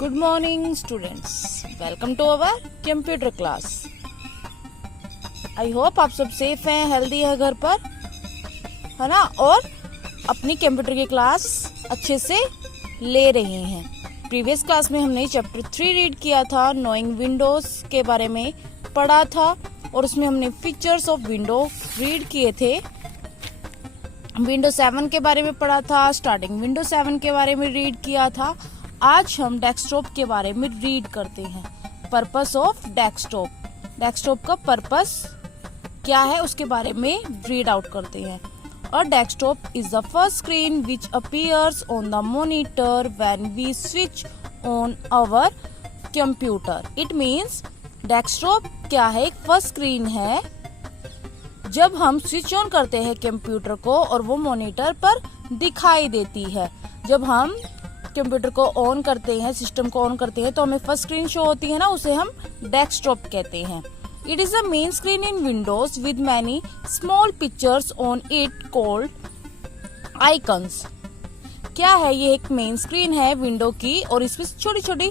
Good morning students, welcome to our computer class. I hope आप सब safe हैं, healthy है घर पर, है ना, और अपनी कंप्यूटर की क्लास अच्छे से ले रहे हैं। प्रीवियस क्लास में हमने चैप्टर 3 रीड किया था, नोइंग विंडोज के बारे में पढ़ा था और उसमें हमने फीचर्स ऑफ विंडो रीड किए थे। विंडो 7 के बारे में पढ़ा था, स्टार्टिंग विंडो 7 के बारे में रीड किया था। आज हम डेस्कटॉप के बारे में रीड करते हैं। पर्पस ऑफ डेस्कटॉप, डेस्कटॉप का पर्पस क्या है उसके बारे में रीड आउट करते हैं। और desktop is the first screen which appears on the monitor when we switch on our computer. It means desktop क्या है, एक फर्स्ट स्क्रीन है जब हम स्विच ऑन करते हैं कंप्यूटर को और वो मॉनिटर पर दिखाई देती है। जब हम कंप्यूटर को ऑन करते हैं, सिस्टम को ऑन करते हैं, तो हमें फर्स्ट स्क्रीन शो होती है ना, उसे हम डेस्कटॉप कहते हैं। It is a main screen in Windows with many small pictures on it called icons. क्या है, ये एक मेन स्क्रीन है विंडो की और इसमें छोटी छोटी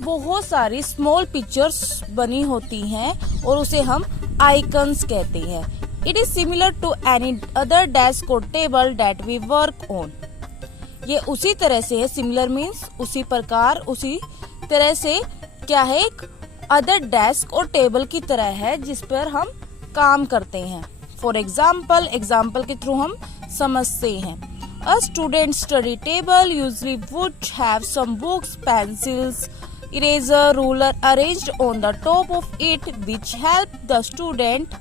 बहुत सारी स्मॉल पिक्चर्स बनी होती हैं और उसे हम आइकन्स कहते हैं। It is similar to any other desk or table that we work on. ये उसी तरह से है, सिमिलर मीन्स उसी प्रकार, उसी तरह से क्या है, एक अदर डेस्क और टेबल की तरह है जिस पर हम काम करते हैं। फॉर एग्जाम्पल, एग्जाम्पल के थ्रू हम समझते हैं। A student study table usually would have some books, pencils, eraser, ruler arranged on the top of it which help the student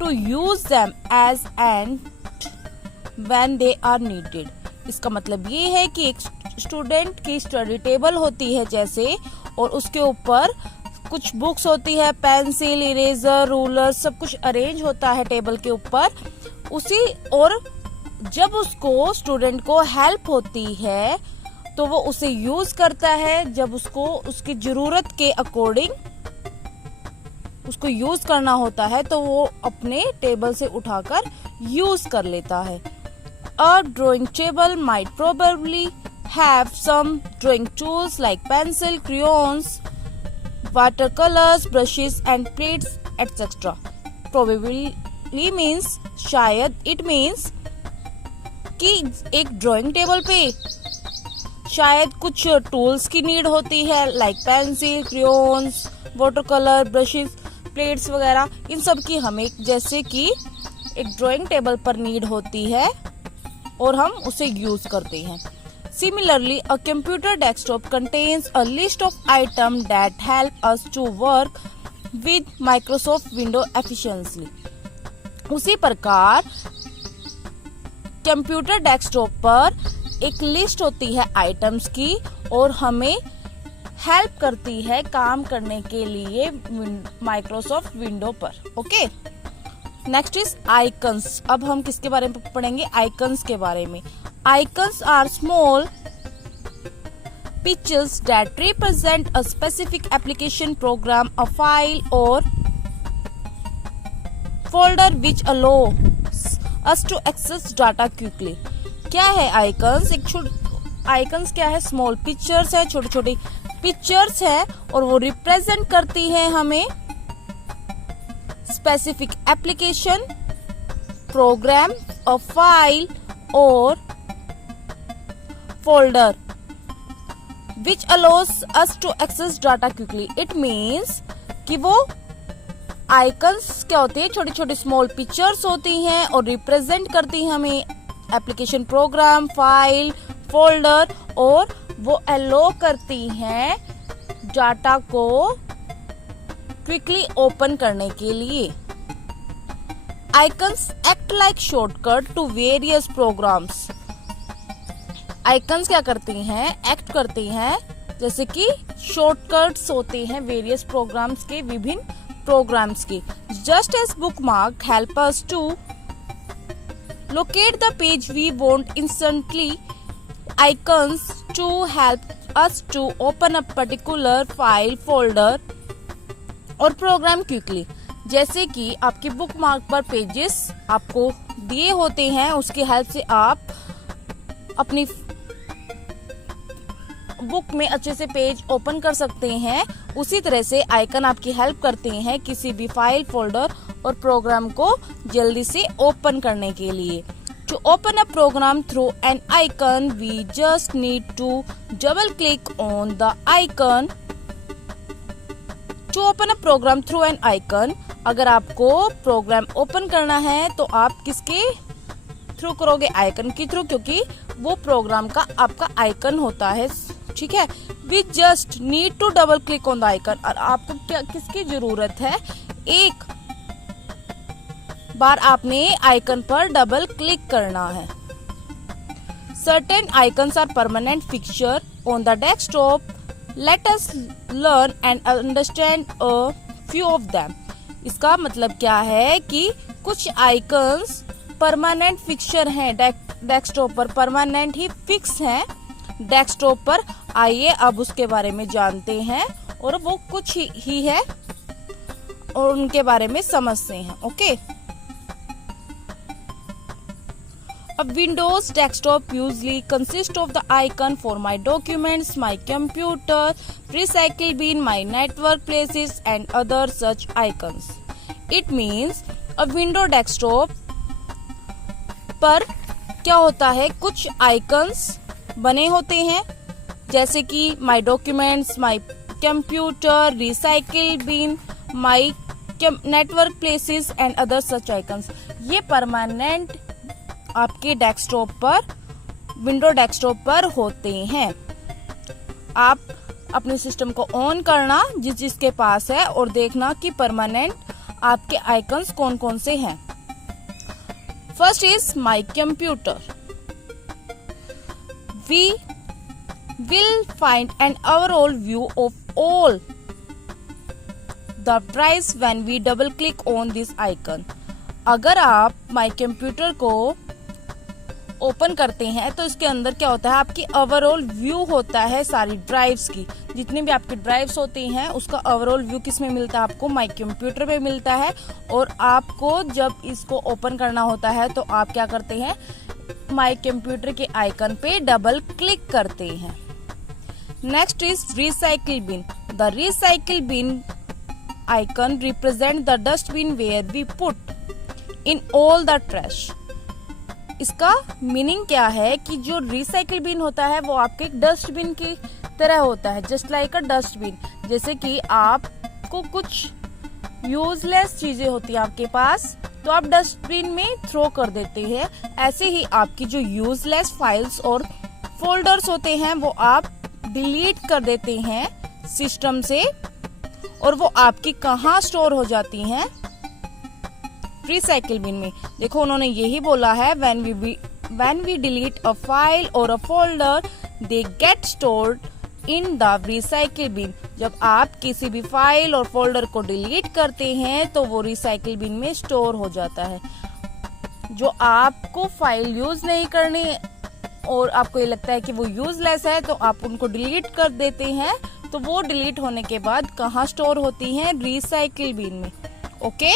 to use them as and when they are needed। इसका मतलब ये है कि एक student की study table होती है जैसे, और उसके ऊपर कुछ बुक्स होती है, पेंसिल, इरेजर, रूलर, सब कुछ अरेंज होता है टेबल के ऊपर उसी। और जब उसको स्टूडेंट को हेल्प होती है तो वो उसे यूज करता है। जब उसको उसकी जरूरत के अकॉर्डिंग उसको यूज करना होता है तो वो अपने टेबल से उठाकर यूज कर लेता है। A drawing table might probably have some drawing tools like pencil, crayons, watercolors, brushes and plates, etc. Probably means शायद, it means कि एक ड्राइंग टेबल पे शायद कुछ टूल्स की नीड होती है, like pencil, crayons, water colour, brushes, plates वगैरह। इन सब की हमें जैसे कि एक ड्राइंग टेबल पर नीड होती है और हम उसे यूज करते हैं। Similarly, a computer desktop contains a list of item that help us to work with Microsoft window efficiently. उसी प्रकार कंप्यूटर डेस्कटॉप पर एक लिस्ट होती है आइटम्स की और हमें हेल्प करती है काम करने के लिए माइक्रोसॉफ्ट विंडो पर। Okay, next is icons. अब हम किसके बारे में पढ़ेंगे, आइकन्स के बारे में। Icons are small pictures that represent a specific application, program, a file or folder which allows us to access data quickly. क्या है आइकन्स, आइकन्स क्या है, स्मॉल पिक्चर्स है, छोटी छोटी पिक्चर्स है और वो रिप्रेजेंट करती है हमें specific application, program, a file or folder which allows us to access data quickly. It means कि वो आइकन्स क्या होती है, छोटी छोटी स्मॉल पिक्चर्स होती हैं और रिप्रेजेंट करती हैं हमें एप्लीकेशन, प्रोग्राम, फाइल, फोल्डर, और वो अलो करती हैं डाटा को क्विकली ओपन करने के लिए। Icons act like shortcut to various programs. Icons क्या करती हैं, एक्ट करती हैं जैसे कि शॉर्टकट्स होते हैं वेरियस प्रोग्राम्स के, विभिन्न प्रोग्राम्स के। Just as bookmark help us to locate the page we want instantly, icons to help us to open a particular file, folder और program quickly। जैसे कि आपकी बुक मार्क पर पेजेस आपको दिए होते हैं, उसकी हेल्प से आप अपनी बुक में अच्छे से पेज ओपन कर सकते हैं, उसी तरह से आइकन आपकी हेल्प करते हैं किसी भी फाइल, फोल्डर और प्रोग्राम को जल्दी से ओपन करने के लिए। To open a program through an icon, we just need to double click on the icon. To open a program through an icon, अगर आपको प्रोग्राम ओपन करना है तो आप किसके थ्रू करोगे? आइकन के थ्रू, क्योंकि वो प्रोग्राम का आपका आइकन होता है, ठीक है। We just need to double click on the icon, और आपको क्या किसकी जरूरत है? एक बार आपने आइकन पर डबल क्लिक करना है। Certain icons are permanent fixture on the desktop. Let us learn and understand a few of them. इसका मतलब क्या है कि कुछ आइकन्स परमानेंट फिक्सचर हैं डेस्कटॉप पर, परमानेंट ही फिक्स हैं डेस्कटॉप पर। आइए अब उसके बारे में जानते हैं, और वो कुछ ही है और उनके बारे में समझते हैं। Okay, A Windows desktop usually consists of the icon for my documents, my computer, recycle bin, my network places and other such icons. It means a Windows desktop पर क्या होता है, कुछ आइकन्स बने होते हैं, जैसे कि my documents, my computer, recycle bin, my network places and other such icons. ये परमानेंट आपके डेस्कटॉप पर, विंडो डेस्कटॉप पर होते हैं। आप अपने सिस्टम को ऑन करना जिसके पास है और देखना कि परमानेंट आपके आइकन्स कौन कौन से हैं। First is my computer. We will find an overall view of all the drives when we double click on this icon. अगर आप माई कंप्यूटर को ओपन करते हैं तो इसके अंदर क्या होता है, आपकी ओवरऑल व्यू होता है सारी ड्राइव्स की। जितनी भी आपकी ड्राइव्स होती हैं उसका ओवरऑल व्यू किस में मिलता है? आपको माई कंप्यूटर में मिलता है। और आपको जब इसको ओपन करना होता है तो आप क्या करते हैं, माई कंप्यूटर के आइकन पे डबल क्लिक करते हैं। Next is recycle bin. The recycle bin icon represent the dustbin where we put in all the trash. इसका मीनिंग क्या है कि जो रिसाइकिल बिन होता है वो आपके डस्टबिन की तरह होता है, जस्ट लाइक अ डस्टबिन। जैसे कि आपको कुछ यूजलेस चीजें होती है आपके पास तो आप डस्टबिन में थ्रो कर देते हैं, ऐसे ही आपकी जो यूजलेस फाइल्स और फोल्डर्स होते हैं वो आप डिलीट कर देते हैं सिस्टम से, और वो आपकी कहाँ स्टोर हो जाती हैं? रिसाइकिल बिन में। देखो उन्होंने यही बोला है, when we delete a file or a folder they get stored in the recycle bin। जब आप किसी भी फाइल और फोल्डर को डिलीट करते हैं तो वो रिसाइकिल बिन में स्टोर हो जाता है। जो आपको फाइल यूज नहीं करनी और आपको ये लगता है कि वो यूजलेस है तो आप उनको डिलीट कर देते हैं, तो वो डिलीट होने के बाद कहाँ स्टोर होती हैं? रिसाइकिल बिन में। ओके,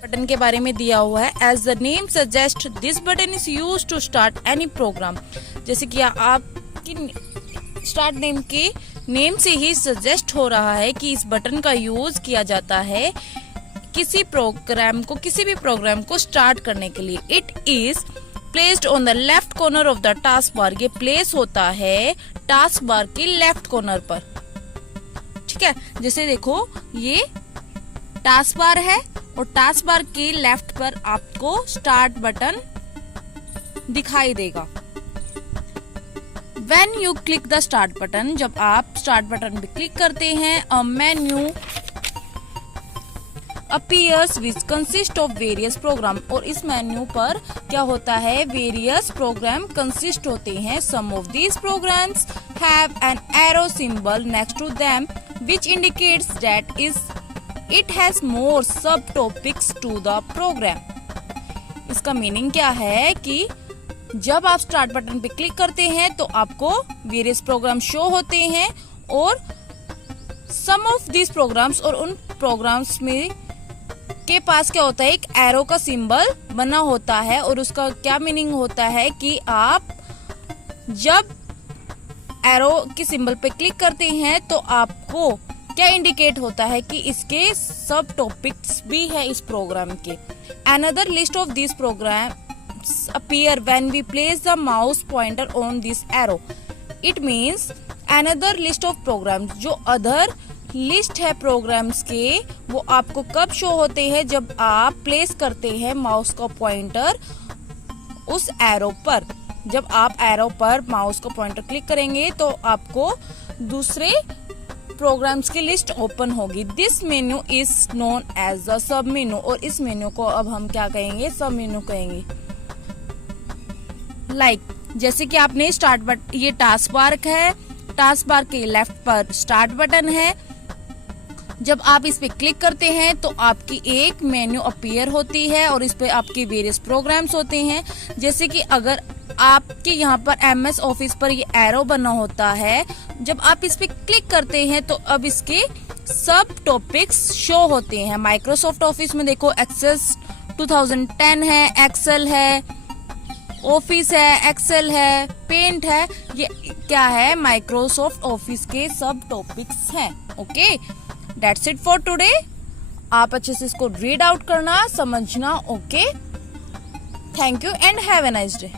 बटन के बारे में दिया हुआ है, as the name suggest this button is use to start any program. जैसे कि आपकी स्टार्ट नेम के नेम से ही सजेस्ट हो रहा है कि इस बटन का यूज किया जाता है किसी भी प्रोग्राम को स्टार्ट करने के लिए। It is placed on the left corner of the task bar. ये प्लेस होता है टास्क बार के लेफ्ट कॉर्नर पर, ठीक है। जैसे देखो ये टास्क बार है और टास्क बार के लेफ्ट पर आपको स्टार्ट बटन दिखाई देगा। When you click the start button, जब आप स्टार्ट बटन पे क्लिक करते हैं, a menu appears which consists of various program। और इस मेन्यू पर क्या होता है? वेरियस प्रोग्राम कंसिस्ट होते हैं। Some of these programs have an arrow symbol next to them which indicates that it has more subtopics to the program। इसका meaning क्या है कि जब आप स्टार्ट बटन पे क्लिक करते हैं तो आपको वेरियस प्रोग्राम शो होते हैं, और सम ऑफ दिस प्रोग्राम्स, और उन प्रोग्राम्स में के पास क्या होता है? एक एरो का सिंबल बना होता है। और उसका क्या मीनिंग होता है कि आप जब एरो के सिंबल पे क्लिक करते हैं तो आपको क्या इंडिकेट होता है कि इसके सब टॉपिक्स भी है इस प्रोग्राम के। Another list of this programs appear when we place the mouse pointer on this arrow. It means another list of programs, जो अदर लिस्ट है प्रोग्राम्स के, वो आपको कब शो होते हैं, जब आप प्लेस करते हैं माउस का पॉइंटर उस एरो पर। जब आप एरो पर माउस का पॉइंटर क्लिक करेंगे तो आपको दूसरे प्रोग्राम्स की लिस्ट ओपन होगी। This menu is known as the sub menu, और इस मेन्यू को अब हम क्या कहेंगे, सब मेन्यू कहेंगे। जैसे कि आपने स्टार्ट बटन, ये टास्क बार है, टास्क बार के लेफ्ट पर स्टार्ट बटन है। जब आप इस पे क्लिक करते हैं तो आपकी एक मेन्यू अपीयर होती है और इस पे आपके वेरियस प्रोग्राम्स होते हैं। जैसे कि अगर आपके यहाँ पर MS ऑफिस पर ये एरो बना होता है, जब आप इस पे क्लिक करते हैं तो अब इसके सब टॉपिक्स शो होते हैं। माइक्रोसॉफ्ट ऑफिस में देखो एक्सेस 2010 है, एक्सेल है, ऑफिस है, एक्सेल है, पेंट है, ये क्या है, माइक्रोसॉफ्ट ऑफिस के सब टॉपिक्स हैं। Okay, that's it for today. आप अच्छे से इसको रीड आउट करना, समझना। Okay, thank you and have a nice day.